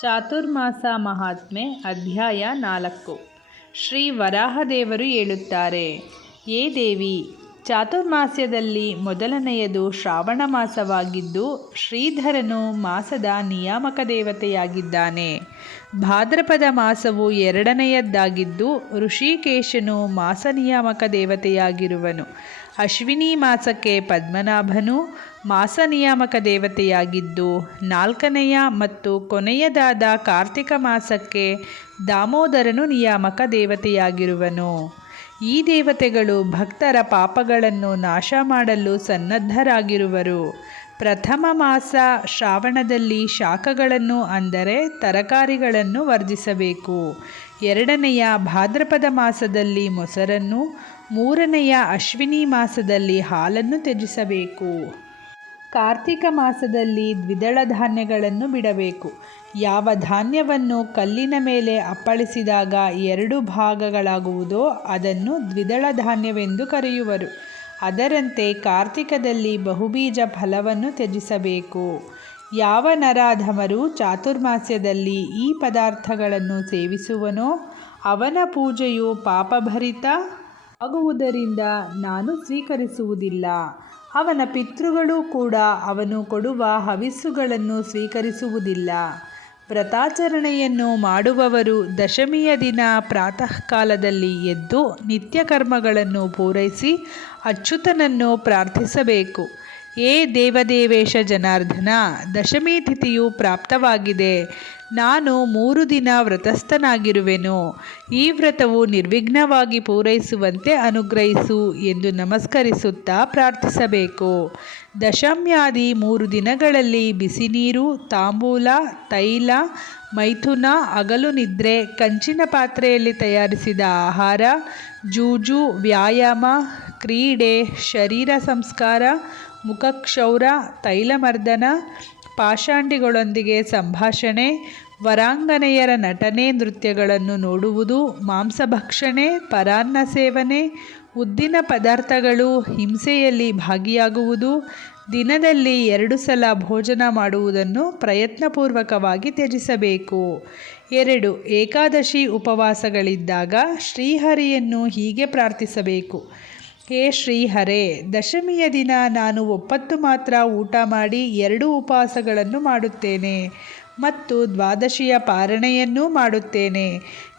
ಚಾತುರ್ಮಾಸ ಮಹಾತ್ಮೆ ಅಧ್ಯಾಯ ನಾಲ್ಕು. ಶ್ರೀ ವರಾಹದೇವರು ಹೇಳುತ್ತಾರೆ, ಏ ದೇವಿ, ಚಾತುರ್ಮಾಸ್ಯದಲ್ಲಿ ಮೊದಲನೆಯದು ಶ್ರಾವಣ ಮಾಸವಾಗಿದ್ದು ಶ್ರೀಧರನು ಮಾಸದ ನಿಯಾಮಕ ದೇವತೆಯಾಗಿದ್ದಾನೆ. ಭಾದ್ರಪದ ಮಾಸವು ಎರಡನೆಯದ್ದಾಗಿದ್ದು ಋಷಿಕೇಶನು ಮಾಸ ನಿಯಾಮಕ ದೇವತೆಯಾಗಿರುವನು. ಅಶ್ವಿನಿ ಮಾಸಕ್ಕೆ ಪದ್ಮನಾಭನು ಮಾಸ ನಿಯಾಮಕ ದೇವತೆಯಾಗಿದ್ದು ನಾಲ್ಕನೆಯ ಮತ್ತು ಕೊನೆಯದಾದ ಕಾರ್ತಿಕ ಮಾಸಕ್ಕೆ ದಾಮೋದರನು ನಿಯಾಮಕ ದೇವತೆಯಾಗಿರುವನು. ಈ ದೇವತೆಗಳು ಭಕ್ತರ ಪಾಪಗಳನ್ನು ನಾಶ ಮಾಡಲು ಸನ್ನದ್ಧರಾಗಿರುವರು. ಪ್ರಥಮ ಮಾಸ ಶ್ರಾವಣದಲ್ಲಿ ಶಾಖಗಳನ್ನು ಅಂದರೆ ತರಕಾರಿಗಳನ್ನು ವರ್ಜಿಸಬೇಕು ಎರಡನೆಯ ಭಾದ್ರಪದ ಮಾಸದಲ್ಲಿ ಮೊಸರನ್ನು ಮೂರನೆಯ ಅಶ್ವಿನಿ ಮಾಸದಲ್ಲಿ ಹಾಲನ್ನು ತ್ಯಜಿಸಬೇಕು. ಕಾರ್ತಿಕ ಮಾಸದಲ್ಲಿ ದ್ವಿದಳ ಧಾನ್ಯಗಳನ್ನು ಬಿಡಬೇಕು. ಯಾವ ಧಾನ್ಯವನ್ನು ಕಲ್ಲಿನ ಮೇಲೆ ಅಪ್ಪಳಿಸಿದಾಗ ಎರಡು ಭಾಗಗಳಾಗುವುದೋ ಅದನ್ನು ದ್ವಿದಳ ಧಾನ್ಯವೆಂದು ಕರೆಯುವರು. ಅದರಂತೆ ಕಾರ್ತಿಕದಲ್ಲಿ ಬಹುಬೀಜ ಫಲವನ್ನು ತ್ಯಜಿಸಬೇಕು. ಯಾವ ನರಾಧಮರು ಚಾತುರ್ಮಾಸ್ಯದಲ್ಲಿ ಈ ಪದಾರ್ಥಗಳನ್ನು ಸೇವಿಸುವನೋ ಅವನ ಪೂಜೆಯು ಪಾಪಭರಿತ ಆಗುವುದರಿಂದ ನಾನು ಸ್ವೀಕರಿಸುವುದಿಲ್ಲ. ಅವನ ಪಿತೃಗಳು ಕೂಡ ಅವನು ಕೊಡುವ ಹವಿಸ್ಸುಗಳನ್ನು ಸ್ವೀಕರಿಸುವುದಿಲ್ಲ. ವ್ರತಾಚರಣೆಯನ್ನು ಮಾಡುವವರು ದಶಮಿಯ ದಿನ ಪ್ರಾತಃ ಕಾಲದಲ್ಲಿ ಎದ್ದು ನಿತ್ಯಕರ್ಮಗಳನ್ನು ಪೂರೈಸಿ ಅಚ್ಯುತನನ್ನು ಪ್ರಾರ್ಥಿಸಬೇಕು. ಏ ದೇವದೇವೇಶ ಜನಾರ್ದನ, ದಶಮಿ ತಿಥಿಯು ಪ್ರಾಪ್ತವಾಗಿದೆ. ನಾನು ಮೂರು ದಿನ ವ್ರತಸ್ಥನಾಗಿರುವೆನು. ಈ ವ್ರತವು ನಿರ್ವಿಘ್ನವಾಗಿ ಪೂರೈಸುವಂತೆ ಅನುಗ್ರಹಿಸು ಎಂದು ನಮಸ್ಕರಿಸುತ್ತಾ ಪ್ರಾರ್ಥಿಸಬೇಕು. ದಶಮ್ಯಾದಿ ಮೂರು ದಿನಗಳಲ್ಲಿ ಬಿಸಿ ನೀರು ತಾಂಬೂಲ, ತೈಲ, ಮೈಥುನ ಹಗಲು ನಿದ್ರೆ, ಕಂಚಿನ ಪಾತ್ರೆಯಲ್ಲಿ ತಯಾರಿಸಿದ ಆಹಾರ, ಜೂಜು, ವ್ಯಾಯಾಮ, ಕ್ರೀಡೆ, ಶರೀರ ಸಂಸ್ಕಾರ ಮುಖಕ್ಷೌರ, ತೈಲಮರ್ದನ, ಪಾಷಾಂಡಿಗಳೊಂದಿಗೆ ಸಂಭಾಷಣೆ, ವರಾಂಗನೆಯರ ನಟನೆ ನೃತ್ಯಗಳನ್ನು ನೋಡುವುದು ಮಾಂಸಭಕ್ಷಣೆ ಪರಾನ್ನ ಸೇವನೆ, ಉದ್ದಿನ ಪದಾರ್ಥಗಳು ಹಿಂಸೆಯಲ್ಲಿ ಭಾಗಿಯಾಗುವುದು, ದಿನದಲ್ಲಿ ಎರಡು ಸಲ ಭೋಜನ ಮಾಡುವುದನ್ನು ಪ್ರಯತ್ನಪೂರ್ವಕವಾಗಿ ತ್ಯಜಿಸಬೇಕು. ಎರಡು, ಏಕಾದಶಿ ಉಪವಾಸಗಳಿದ್ದಾಗ ಶ್ರೀಹರಿಯನ್ನು ಹೀಗೆ ಪ್ರಾರ್ಥಿಸಬೇಕು. ಹೇ ಶ್ರೀಹರೇ, ದಶಮಿಯ ದಿನ ನಾನು ಒಪ್ಪತ್ತು ಮಾತ್ರ ಊಟ ಮಾಡಿ ಎರಡು ಉಪವಾಸಗಳನ್ನು ಮಾಡುತ್ತೇನೆ ಮತ್ತು ದ್ವಾದಶಿಯ ಪಾರಣೆಯನ್ನೂ ಮಾಡುತ್ತೇನೆ.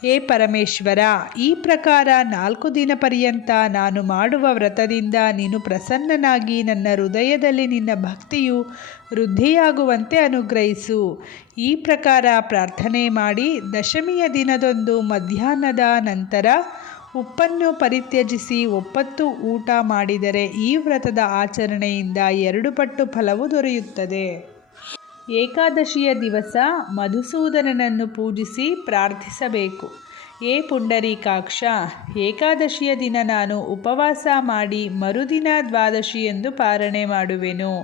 ಏ ಪರಮೇಶ್ವರ, ಈ ಪ್ರಕಾರ ನಾಲ್ಕು ದಿನ ಪರ್ಯಂತ ನಾನು ಮಾಡುವ ವ್ರತದಿಂದ ನೀನು ಪ್ರಸನ್ನನಾಗಿ ನನ್ನ ಹೃದಯದಲ್ಲಿ ನಿನ್ನ ಭಕ್ತಿಯು ವೃದ್ಧಿಯಾಗುವಂತೆ ಅನುಗ್ರಹಿಸು. ಈ ಪ್ರಕಾರ ಪ್ರಾರ್ಥನೆ ಮಾಡಿ ದಶಮಿಯ ದಿನದಂದು ಮಧ್ಯಾಹ್ನದ ನಂತರ ಉಪ್ಪನ್ನು ಪರಿತ್ಯಜಿಸಿ ಒಪ್ಪತ್ತು ಊಟ ಮಾಡಿದರೆ ಈ ವ್ರತದ ಆಚರಣೆಯಿಂದ ಎರಡು ಪಟ್ಟು ಫಲವು ದೊರೆಯುತ್ತದೆ. ಏಕಾದಶಿಯ ದಿವಸ ಮಧುಸೂದನನನ್ನು ಪೂಜಿಸಿ ಪ್ರಾರ್ಥಿಸಬೇಕು. ಏ ಪುಂಡರೀಕಾಕ್ಷ, ಏಕಾದಶಿಯ ದಿನ ನಾನು ಉಪವಾಸ ಮಾಡಿ ಮರುದಿನ ದ್ವಾದಶಿ ಎಂದು ಪಾರಣೆ ಮಾಡುವೆನು.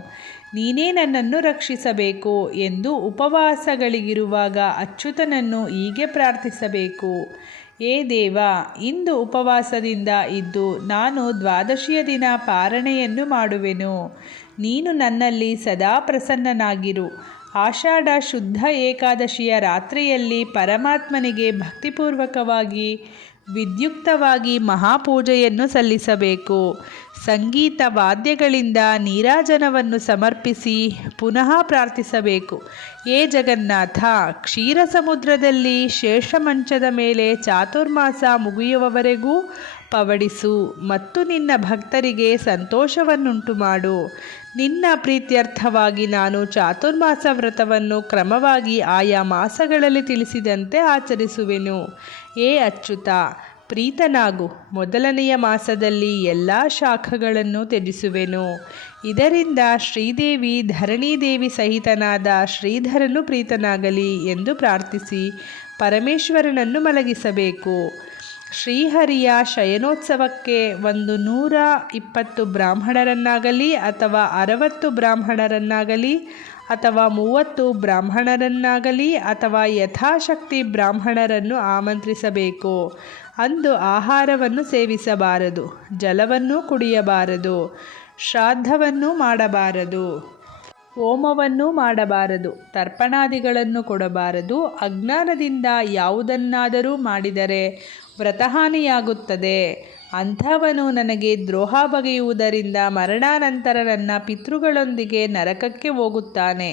ನೀನೇ ನನ್ನನ್ನು ರಕ್ಷಿಸಬೇಕು ಎಂದು ಉಪವಾಸಗಳಿಗಿರುವಾಗ ಅಚ್ಯುತನನ್ನು ಹೀಗೆ ಪ್ರಾರ್ಥಿಸಬೇಕು. ಏ ದೇವ, ಇಂದು ಉಪವಾಸದಿಂದ ಇದ್ದು ನಾನು ದ್ವಾದಶಿಯ ದಿನ ಪಾರಣೆಯನ್ನು ಮಾಡುವೆನು. ನೀನು ನನ್ನಲ್ಲಿ ಸದಾ ಪ್ರಸನ್ನನಾಗಿರು. ಆಷಾಢ ಶುದ್ಧ ಏಕಾದಶಿಯ ರಾತ್ರಿಯಲ್ಲಿ ಪರಮಾತ್ಮನಿಗೆ ಭಕ್ತಿಪೂರ್ವಕವಾಗಿ ವಿದ್ಯುಕ್ತವಾಗಿ ಮಹಾಪೂಜೆಯನ್ನು ಸಲ್ಲಿಸಬೇಕು. ಸಂಗೀತ ವಾದ್ಯಗಳಿಂದ ನೀರಾಜನವನ್ನು ಸಮರ್ಪಿಸಿ ಪುನಃ ಪ್ರಾರ್ಥಿಸಬೇಕು. ಏ ಜಗನ್ನಾಥ ಕ್ಷೀರ ಸಮುದ್ರದಲ್ಲಿ ಶೇಷಮಂಚದ ಮೇಲೆ ಚಾತುರ್ಮಾಸ ಮುಗಿಯುವವರೆಗೂ ಪವಡಿಸು ಮತ್ತು ನಿನ್ನ ಭಕ್ತರಿಗೆ ಸಂತೋಷವನ್ನುಂಟು ಮಾಡು. ನಿನ್ನ ಪ್ರೀತ್ಯರ್ಥವಾಗಿ ನಾನು ಚಾತುರ್ಮಾಸ ವ್ರತವನ್ನು ಕ್ರಮವಾಗಿ ಆಯಾ ಮಾಸಗಳಲ್ಲಿ ತಿಳಿಸಿದಂತೆ ಆಚರಿಸುವೆನು. ಏ ಅಚ್ಯುತ, ಪ್ರೀತನಾಗು. ಮೊದಲನೆಯ ಮಾಸದಲ್ಲಿ ಎಲ್ಲ ಶಾಖಗಳನ್ನು ತ್ಯಜಿಸುವೆನು. ಇದರಿಂದ ಶ್ರೀದೇವಿ ಧರಣಿದೇವಿ ಸಹಿತನಾದ ಶ್ರೀಧರನು ಪ್ರೀತನಾಗಲಿ ಎಂದು ಪ್ರಾರ್ಥಿಸಿ ಪರಮೇಶ್ವರನನ್ನು ಮಲಗಿಸಬೇಕು. ಶ್ರೀಹರಿಯ ಶಯನೋತ್ಸವಕ್ಕೆ ಒಂದು ನೂರ ಇಪ್ಪತ್ತು ಬ್ರಾಹ್ಮಣರನ್ನಾಗಲಿ ಅಥವಾ ಅರವತ್ತು ಬ್ರಾಹ್ಮಣರನ್ನಾಗಲಿ ಅಥವಾ ಮೂವತ್ತು ಬ್ರಾಹ್ಮಣರನ್ನಾಗಲಿ ಅಥವಾ ಯಥಾಶಕ್ತಿ ಬ್ರಾಹ್ಮಣರನ್ನು ಆಮಂತ್ರಿಸಬೇಕು. ಅಂದು ಆಹಾರವನ್ನು ಸೇವಿಸಬಾರದು, ಜಲವನ್ನು ಕುಡಿಯಬಾರದು, ಶ್ರಾದ್ದವನ್ನು ಮಾಡಬಾರದು, ಹೋಮವನ್ನು ಮಾಡಬಾರದು, ತರ್ಪಣಾದಿಗಳನ್ನು ಕೊಡಬಾರದು, ಅಜ್ಞಾನದಿಂದ ಯಾವುದನ್ನಾದರೂ ಮಾಡಿದರೆ ವ್ರತಹಾನಿಯಾಗುತ್ತದೆ. ಅಂಥವನು ನನಗೆ ದ್ರೋಹ ಬಗೆಯುವುದರಿಂದ ಮರಣಾನಂತರ ನನ್ನ ಪಿತೃಗಳೊಂದಿಗೆ ನರಕಕ್ಕೆ ಹೋಗುತ್ತಾನೆ.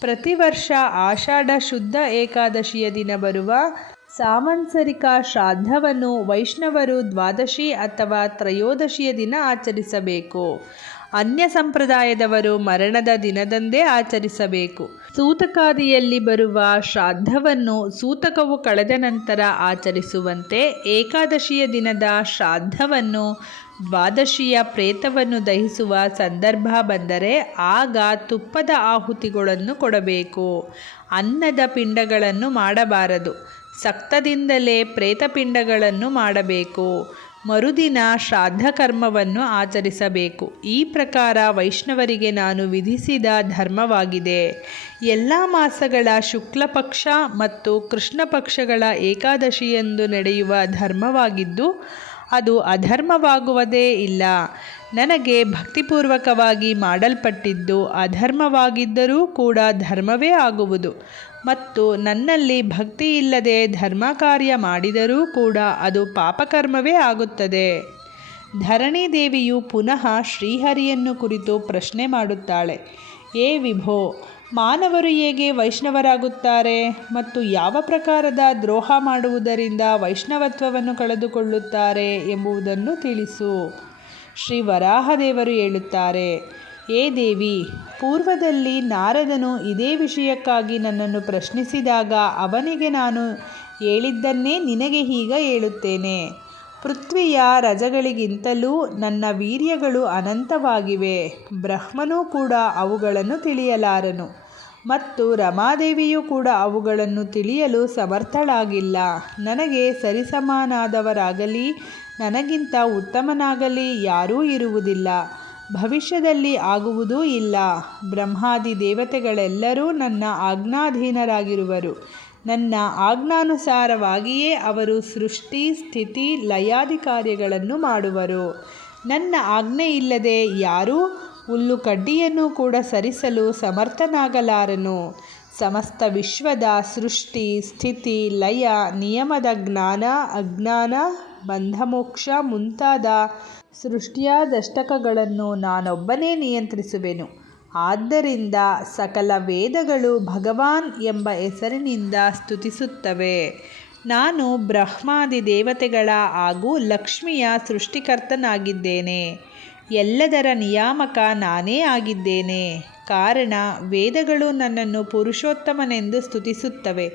ಪ್ರತಿ ವರ್ಷ ಆಷಾಢ ಶುದ್ಧ ಏಕಾದಶಿಯ ದಿನ ಬರುವ ಸಾಂವತ್ಸರಿಕ ಶ್ರಾದ್ದವನ್ನು ವೈಷ್ಣವರು ದ್ವಾದಶಿ ಅಥವಾ ತ್ರಯೋದಶಿಯ ದಿನ ಆಚರಿಸಬೇಕು. ಅನ್ಯ ಸಂಪ್ರದಾಯದವರು ಮರಣದ ದಿನದಂದೇ ಆಚರಿಸಬೇಕು. ಸೂತಕಾದಿಯಲ್ಲಿ ಬರುವ ಶ್ರಾದ್ದವನ್ನು ಸೂತಕವು ಕಳೆದ ನಂತರ ಆಚರಿಸುವಂತೆ ಏಕಾದಶಿಯ ದಿನದ ಶ್ರಾದ್ದವನ್ನು ದ್ವಾದಶಿಯ ಪ್ರೇತವನ್ನು ದಹಿಸುವ ಸಂದರ್ಭ ಬಂದರೆ ಆಗ ತುಪ್ಪದ ಆಹುತಿಗಳನ್ನು ಕೊಡಬೇಕು. ಅನ್ನದ ಪಿಂಡಗಳನ್ನು ಮಾಡಬಾರದು. ಸಕ್ತದಿಂದಲೇ ಪ್ರೇತಪಿಂಡಗಳನ್ನು ಮಾಡಬೇಕು. ಮರುದಿನ ಶ್ರಾದ್ದ ಕರ್ಮವನ್ನು ಆಚರಿಸಬೇಕು. ಈ ಪ್ರಕಾರ ವೈಷ್ಣವರಿಗೆ ನಾನು ವಿಧಿಸಿದ ಧರ್ಮವಾಗಿದೆ. ಎಲ್ಲ ಮಾಸಗಳ ಶುಕ್ಲ ಪಕ್ಷ ಮತ್ತು ಕೃಷ್ಣ ಪಕ್ಷಗಳ ಏಕಾದಶಿಯೆಂದು ನಡೆಯುವ ಧರ್ಮವಾಗಿದ್ದು, ಅದು ಅಧರ್ಮವಾಗುವುದೇ ಇಲ್ಲ. ನನಗೆ ಭಕ್ತಿಪೂರ್ವಕವಾಗಿ ಮಾಡಲ್ಪಟ್ಟಿದ್ದು ಅಧರ್ಮವಾಗಿದ್ದರೂ ಕೂಡ ಧರ್ಮವೇ ಆಗುವುದು. ಮತ್ತು ನನ್ನಲ್ಲಿ ಭಕ್ತಿ ಇಲ್ಲದೆ ಧರ್ಮ ಕಾರ್ಯ ಮಾಡಿದರೂ ಕೂಡ ಅದು ಪಾಪಕರ್ಮವೇ ಆಗುತ್ತದೆ. ಧರಣಿ ದೇವಿಯು ಪುನಃ ಶ್ರೀಹರಿಯನ್ನು ಕುರಿತು ಪ್ರಶ್ನೆ ಮಾಡುತ್ತಾಳೆ. ಏ ವಿಭೋ, ಮಾನವರು ಹೇಗೆ ವೈಷ್ಣವರಾಗುತ್ತಾರೆ ಮತ್ತು ಯಾವ ಪ್ರಕಾರದ ದ್ರೋಹ ಮಾಡುವುದರಿಂದ ವೈಷ್ಣವತ್ವವನ್ನು ಕಳೆದುಕೊಳ್ಳುತ್ತಾರೆ ಎಂಬುದನ್ನು ತಿಳಿಸು. ಶ್ರೀ ವರಾಹದೇವರು ಹೇಳುತ್ತಾರೆ ಏ ದೇವಿ, ಪೂರ್ವದಲ್ಲಿ ನಾರದನು ಇದೇ ವಿಷಯಕ್ಕಾಗಿ ನನ್ನನ್ನು ಪ್ರಶ್ನಿಸಿದಾಗ ಅವನಿಗೆ ನಾನು ಹೇಳಿದ್ದನ್ನೇ ನಿನಗೆ ಈಗ ಹೇಳುತ್ತೇನೆ. ಪೃಥ್ವಿಯ ರಜಗಳಿಗಿಂತಲೂ ನನ್ನ ವೀರ್ಯಗಳು ಅನಂತವಾಗಿವೆ. ಬ್ರಹ್ಮನೂ ಕೂಡ ಅವುಗಳನ್ನು ತಿಳಿಯಲಾರನು ಮತ್ತು ರಮಾದೇವಿಯೂ ಕೂಡ ಅವುಗಳನ್ನು ತಿಳಿಯಲು ಸಮರ್ಥಳಾಗಿಲ್ಲ. ನನಗೆ ಸರಿಸಮಾನಾದವರಾಗಲಿ, ನನಗಿಂತ ಉತ್ತಮನಾಗಲಿ ಯಾರೂ ಇರುವುದಿಲ್ಲ. ಭವಿಷ್ಯದಲ್ಲಿ ಆಗುವುದೂ ಇಲ್ಲ. ಬ್ರಹ್ಮಾದಿ ದೇವತೆಗಳೆಲ್ಲರೂ ನನ್ನ ಆಜ್ಞಾಧೀನರಾಗಿರುವರು. ನನ್ನ ಆಜ್ಞಾನುಸಾರವಾಗಿಯೇ ಅವರು ಸೃಷ್ಟಿ, ಸ್ಥಿತಿ, ಲಯಾದಿ ಕಾರ್ಯಗಳನ್ನು ಮಾಡುವರು. ನನ್ನ ಆಜ್ಞೆ ಇಲ್ಲದೆ ಯಾರೂ ಹುಲ್ಲು ಕಡ್ಡಿಯನ್ನು ಕೂಡ ಸರಿಸಲು ಸಮರ್ಥನಾಗಲಾರನು. ಸಮಸ್ತ ವಿಶ್ವದ ಸೃಷ್ಟಿ, ಸ್ಥಿತಿ, ಲಯ, ನಿಯಮದ ಜ್ಞಾನ, ಅಜ್ಞಾನ, ಬಂಧಮೋಕ್ಷ ಮುಂತಾದ ಸೃಷ್ಟಿಯಾದಷ್ಟಕಗಳನ್ನು ನಾನೊಬ್ಬನೇ ನಿಯಂತ್ರಿಸುವೆನು. ಆದ್ದರಿಂದ ಸಕಲ ವೇದಗಳು ಭಗವಾನ್ ಎಂಬ ಹೆಸರಿನಿಂದ ಸ್ತುತಿಸುತ್ತವೆ. ನಾನು ಬ್ರಹ್ಮಾದಿ ದೇವತೆಗಳ ಹಾಗೂ ಲಕ್ಷ್ಮಿಯ ಸೃಷ್ಟಿಕರ್ತನಾಗಿದ್ದೇನೆ. ಎಲ್ಲದರ ನಿಯಾಮಕ ನಾನೇ ಆಗಿದ್ದೇನೆ. ಕಾರಣ, ವೇದಗಳು ನನ್ನನ್ನು ಪುರುಷೋತ್ತಮನೆಂದು ಸ್ತುತಿಸುತ್ತವೆ.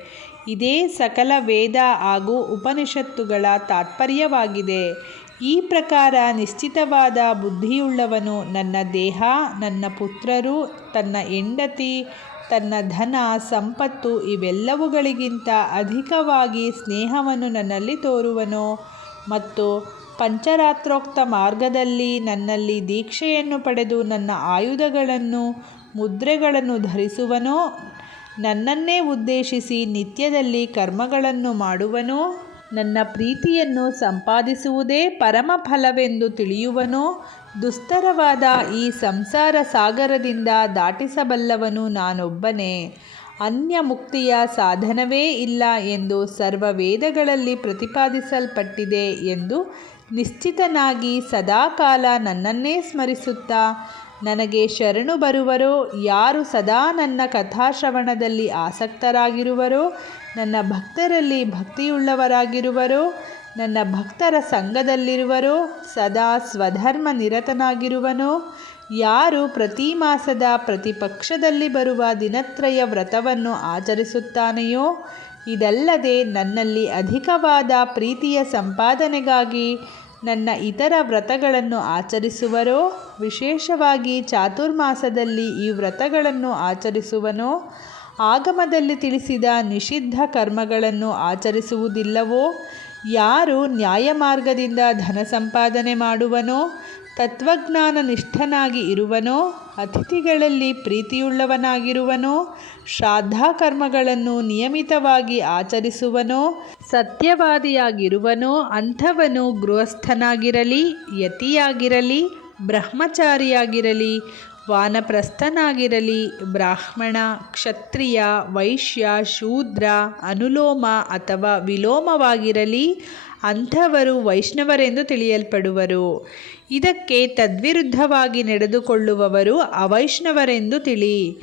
ಇದೇ ಸಕಲ ವೇದ ಹಾಗೂ ಉಪನಿಷತ್ತುಗಳ ತಾತ್ಪರ್ಯವಾಗಿದೆ. ಈ ಪ್ರಕಾರ ನಿಶ್ಚಿತವಾದ ಬುದ್ಧಿಯುಳ್ಳವನು ನನ್ನ ದೇಹ, ನನ್ನ ಪುತ್ರರು, ತನ್ನ ಹೆಂಡತಿ, ತನ್ನ ಧನ, ಸಂಪತ್ತು ಇವೆಲ್ಲವುಗಳಿಗಿಂತ ಅಧಿಕವಾಗಿ ಸ್ನೇಹವನ್ನು ನನ್ನಲ್ಲಿ ತೋರುವನು ಮತ್ತು ಪಂಚರಾತ್ರೋಕ್ತ ಮಾರ್ಗದಲ್ಲಿ ನನ್ನಲ್ಲಿ ದೀಕ್ಷೆಯನ್ನು ಪಡೆದು ನನ್ನ ಆಯುಧಗಳನ್ನು, ಮುದ್ರೆಗಳನ್ನು ಧರಿಸುವನೋ, ನನ್ನನ್ನೇ ಉದ್ದೇಶಿಸಿ ನಿತ್ಯದಲ್ಲಿ ಕರ್ಮಗಳನ್ನು ಮಾಡುವನೋ. ನನ್ನ ಪ್ರೀತಿಯನ್ನು ಸಂಪಾದಿಸುವುದೇ ಪರಮ ಫಲವೆಂದು ತಿಳಿಯುವನೋ? ದುಸ್ತರವಾದ ಈ ಸಂಸಾರ ಸಾಗರದಿಂದ ದಾಟಿಸಬಲ್ಲವನು ನಾನೊಬ್ಬನೇ. ಅನ್ಯ ಮುಕ್ತಿಯ ಸಾಧನವೇ ಇಲ್ಲ ಎಂದು ಸರ್ವ ವೇದಗಳಲ್ಲಿ ಪ್ರತಿಪಾದಿಸಲ್ಪಟ್ಟಿದೆ ಎಂದು ನಿಶ್ಚಿತನಾಗಿ ಸದಾಕಾಲ ನನ್ನನ್ನೇ ಸ್ಮರಿಸುತ್ತಾ ನನಗೆ ಶರಣು ಬರುವರೋ, ಯಾರು ಸದಾ ನನ್ನ ಕಥಾಶ್ರವಣದಲ್ಲಿ ಆಸಕ್ತರಾಗಿರುವರೋ, ನನ್ನ ಭಕ್ತರಲ್ಲಿ ಭಕ್ತಿಯುಳ್ಳವರಾಗಿರುವರೋ, ನನ್ನ ಭಕ್ತರ ಸಂಘದಲ್ಲಿರುವರೋ, ಸದಾ ಸ್ವಧರ್ಮ ನಿರತನಾಗಿರುವನೋ, ಯಾರು ಪ್ರತಿ ಮಾಸದ ಪ್ರತಿಪಕ್ಷದಲ್ಲಿ ಬರುವ ದಿನತ್ರಯ ವ್ರತವನ್ನು ಆಚರಿಸುತ್ತಾನೆಯೋ, ಇದಲ್ಲದೆ ನನ್ನಲ್ಲಿ ಅಧಿಕವಾದ ಪ್ರೀತಿಯ ಸಂಪಾದನೆಗಾಗಿ ನನ್ನ ಇತರ ವ್ರತಗಳನ್ನು ಆಚರಿಸುವರೋ, ವಿಶೇಷವಾಗಿ ಚಾತುರ್ಮಾಸದಲ್ಲಿ ಈ ವ್ರತಗಳನ್ನು ಆಚರಿಸುವನೋ, ಆಗಮದಲ್ಲಿ ತಿಳಿಸಿದ ನಿಷಿದ್ಧ ಕರ್ಮಗಳನ್ನು ಆಚರಿಸುವುದಿಲ್ಲವೋ, ಯಾರು ನ್ಯಾಯಮಾರ್ಗದಿಂದ ಧನ ಸಂಪಾದನೆ ಮಾಡುವನೋ ತತ್ವಜ್ಞಾನ ನಿಷ್ಠನಾಗಿ ಇರುವನೋ, ಅತಿಥಿಗಳಲ್ಲಿ ಪ್ರೀತಿಯುಳ್ಳವನಾಗಿರುವನೋ ಶ್ರಾದ್ದ ಕರ್ಮಗಳನ್ನು ನಿಯಮಿತವಾಗಿ ಆಚರಿಸುವನೋ, ಸತ್ಯವಾದಿಯಾಗಿರುವನೋ, ಅಂಥವನು ಗೃಹಸ್ಥನಾಗಿರಲಿ, ಯತಿಯಾಗಿರಲಿ, ಬ್ರಹ್ಮಚಾರಿಯಾಗಿರಲಿ, ವಾನಪ್ರಸ್ಥನಾಗಿರಲಿ, ಬ್ರಾಹ್ಮಣ, ಕ್ಷತ್ರಿಯ, ವೈಶ್ಯ, ಶೂದ್ರ, ಅನುಲೋಮ ಅಥವಾ ವಿಲೋಮವಾಗಿರಲಿ ಅಂಥವರು ವೈಷ್ಣವರೆಂದು ತಿಳಿಯಲ್ಪಡುವರು. ಇದಕ್ಕೆ ತದ್ವಿರುದ್ಧವಾಗಿ ನಡೆದುಕೊಳ್ಳುವವರು ಅವೈಷ್ಣವರೆಂದು ತಿಳಿ.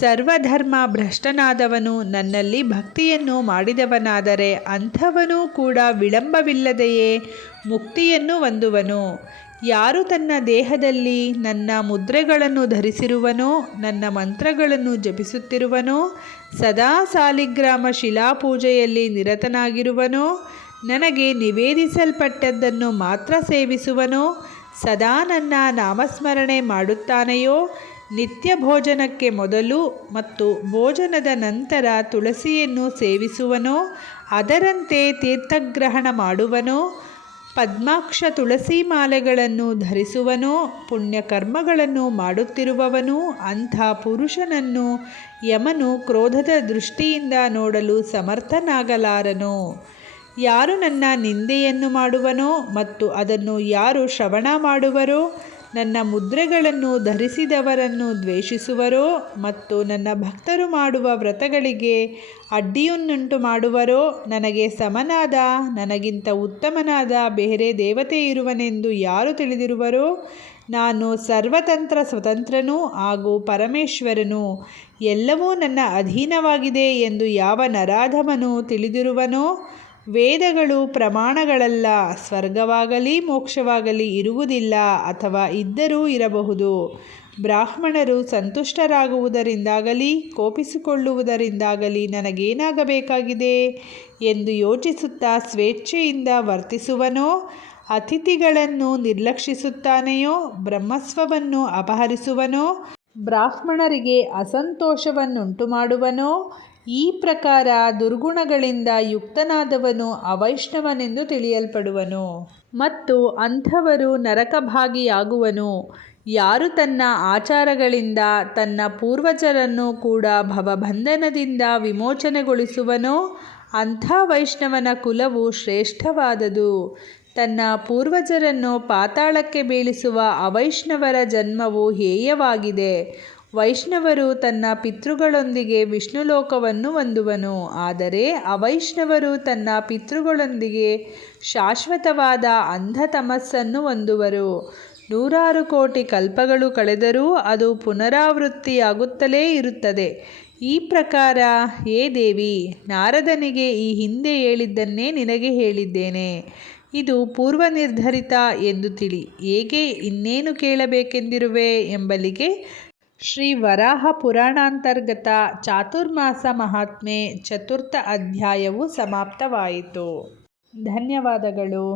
ಸರ್ವಧರ್ಮ ಭ್ರಷ್ಟನಾದವನು ನನ್ನಲ್ಲಿ ಭಕ್ತಿಯನ್ನು ಮಾಡಿದವನಾದರೆ ಅಂಥವನೂ ಕೂಡ ವಿಳಂಬವಿಲ್ಲದೆಯೇ ಮುಕ್ತಿಯನ್ನು ಹೊಂದುವನು. ಯಾರು ತನ್ನ ದೇಹದಲ್ಲಿ ನನ್ನ ಮುದ್ರೆಗಳನ್ನು ಧರಿಸಿರುವನೋ, ನನ್ನ ಮಂತ್ರಗಳನ್ನು ಜಪಿಸುತ್ತಿರುವನೋ, ಸದಾ ಸಾಲಿಗ್ರಾಮ ಶಿಲಾಪೂಜೆಯಲ್ಲಿ ನಿರತನಾಗಿರುವನೋ ನನಗೆ ನಿವೇದಿಸಲ್ಪಟ್ಟದ್ದನ್ನು ಮಾತ್ರ ಸೇವಿಸುವನೋ? ಸದಾ ನನ್ನ ನಾಮಸ್ಮರಣೆ ಮಾಡುತ್ತಾನೆಯೋ? ನಿತ್ಯ ಭೋಜನಕ್ಕೆ ಮೊದಲು ಮತ್ತು ಭೋಜನದ ನಂತರ ತುಳಸಿಯನ್ನು ಸೇವಿಸುವನೋ? ಅದರಂತೆ ತೀರ್ಥಗ್ರಹಣ ಮಾಡುವನೋ? ಪದ್ಮಾಕ್ಷ ತುಳಸಿ ಮಾಲೆಗಳನ್ನು ಧರಿಸುವನೋ? ಪುಣ್ಯಕರ್ಮಗಳನ್ನು ಮಾಡುತ್ತಿರುವವನು? ಅಂಥ ಪುರುಷನನ್ನು ಯಮನು ಕ್ರೋಧದ ದೃಷ್ಟಿಯಿಂದ ನೋಡಲು ಸಮರ್ಥನಾಗಲಾರನು. ಯಾರು ನನ್ನ ನಿಂದೆಯನ್ನು ಮಾಡುವನೋ ಮತ್ತು ಅದನ್ನು ಯಾರು ಶ್ರವಣ ಮಾಡುವರೋ, ನನ್ನ ಮುದ್ರೆಗಳನ್ನು ಧರಿಸಿದವರನ್ನು ದ್ವೇಷಿಸುವರೋ ಮತ್ತು ನನ್ನ ಭಕ್ತರು ಮಾಡುವ ವ್ರತಗಳಿಗೆ ಅಡ್ಡಿಯನ್ನುಂಟು ಮಾಡುವರೋ, ನನಗೆ ಸಮನಾದ, ನನಗಿಂತ ಉತ್ತಮನಾದ ಬೇರೆ ದೇವತೆ ಇರುವನೆಂದು ಯಾರು ತಿಳಿದಿರುವರೋ, ನಾನು ಸರ್ವತಂತ್ರ ಸ್ವತಂತ್ರನೂ ಹಾಗೂ ಪರಮೇಶ್ವರನು ಎಲ್ಲವೂ ನನ್ನ ಅಧೀನವಾಗಿದೆ ಎಂದು ಯಾವ ನರಾಧಮನು ತಿಳಿದಿರುವನೋ ವೇದಗಳು ಪ್ರಮಾಣಗಳಲ್ಲ, ಸ್ವರ್ಗವಾಗಲಿ ಮೋಕ್ಷವಾಗಲಿ ಇರುವುದಿಲ್ಲ ಅಥವಾ ಇದ್ದರೂ ಇರಬಹುದು. ಬ್ರಾಹ್ಮಣರು ಸಂತುಷ್ಟರಾಗುವುದರಿಂದಾಗಲಿ, ಕೋಪಿಸಿಕೊಳ್ಳುವುದರಿಂದಾಗಲಿ ನನಗೇನಾಗಬೇಕಾಗಿದೆ? ಎಂದು ಯೋಚಿಸುತ್ತಾ ಸ್ವೇಚ್ಛೆಯಿಂದ ವರ್ತಿಸುವನೋ, ಅತಿಥಿಗಳನ್ನು ನಿರ್ಲಕ್ಷಿಸುತ್ತಾನೆಯೋ, ಬ್ರಹ್ಮಸ್ವವನ್ನು ಅಪಹರಿಸುವನೋ, ಬ್ರಾಹ್ಮಣರಿಗೆ ಅಸಂತೋಷವನ್ನುಂಟು ಮಾಡುವನೋ ಈ ಪ್ರಕಾರ ದುರ್ಗುಣಗಳಿಂದ ಯುಕ್ತನಾದವನು ಅವೈಷ್ಣವನೆಂದು ತಿಳಿಯಲ್ಪಡುವನು. ಮತ್ತು ಅಂಥವರು ನರಕಭಾಗಿಯಾಗುವನು. ಯಾರು ತನ್ನ ಆಚಾರಗಳಿಂದ ತನ್ನ ಪೂರ್ವಜರನ್ನು ಕೂಡ ಭವಬಂಧನದಿಂದ ವಿಮೋಚನೆಗೊಳಿಸುವನೋ, ಅಂಥ ವೈಷ್ಣವನ ಕುಲವು ಶ್ರೇಷ್ಠವಾದದು. ತನ್ನ ಪೂರ್ವಜರನ್ನು ಪಾತಾಳಕ್ಕೆ ಬೀಳಿಸುವ ಅವೈಷ್ಣವರ ಜನ್ಮವು ಹೇಯವಾಗಿದೆ. ವೈಷ್ಣವರು ತನ್ನ ಪಿತೃಗಳೊಂದಿಗೆ ವಿಷ್ಣುಲೋಕವನ್ನು ಹೊಂದುವನು. ಆದರೆ ಅವೈಷ್ಣವರು ತನ್ನ ಪಿತೃಗಳೊಂದಿಗೆ ಶಾಶ್ವತವಾದ ಅಂಧತಮಸ್ಸನ್ನು ಹೊಂದುವರು. ನೂರಾರು ಕೋಟಿ ಕಲ್ಪಗಳು ಕಳೆದರೂ ಅದು ಪುನರಾವೃತ್ತಿಯಾಗುತ್ತಲೇ ಇರುತ್ತದೆ. ಈ ಪ್ರಕಾರ ಏ ದೇವಿ, ನಾರದನಿಗೆ ಈ ಹಿಂದೆ ಹೇಳಿದ್ದನ್ನೇ ನಿನಗೆ ಹೇಳಿದ್ದೇನೆ. ಇದು ಪೂರ್ವ ನಿರ್ಧರಿತ ಎಂದು ತಿಳಿ. ಹೇಗೆ ಇನ್ನೇನು ಕೇಳಬೇಕೆಂದಿರುವೆ? ಎಂಬಲಿಗೆ ಶ್ರೀ ವರಾಹ ಪುರಾಣಾಂತರ್ಗತ ಚಾತುರ್ಮಾಸ ಮಹಾತ್ಮೆ ಚತುರ್ಥ ಅಧ್ಯಾಯವು ಸಮಾಪ್ತವಾಯಿತು. ಧನ್ಯವಾದಗಳು.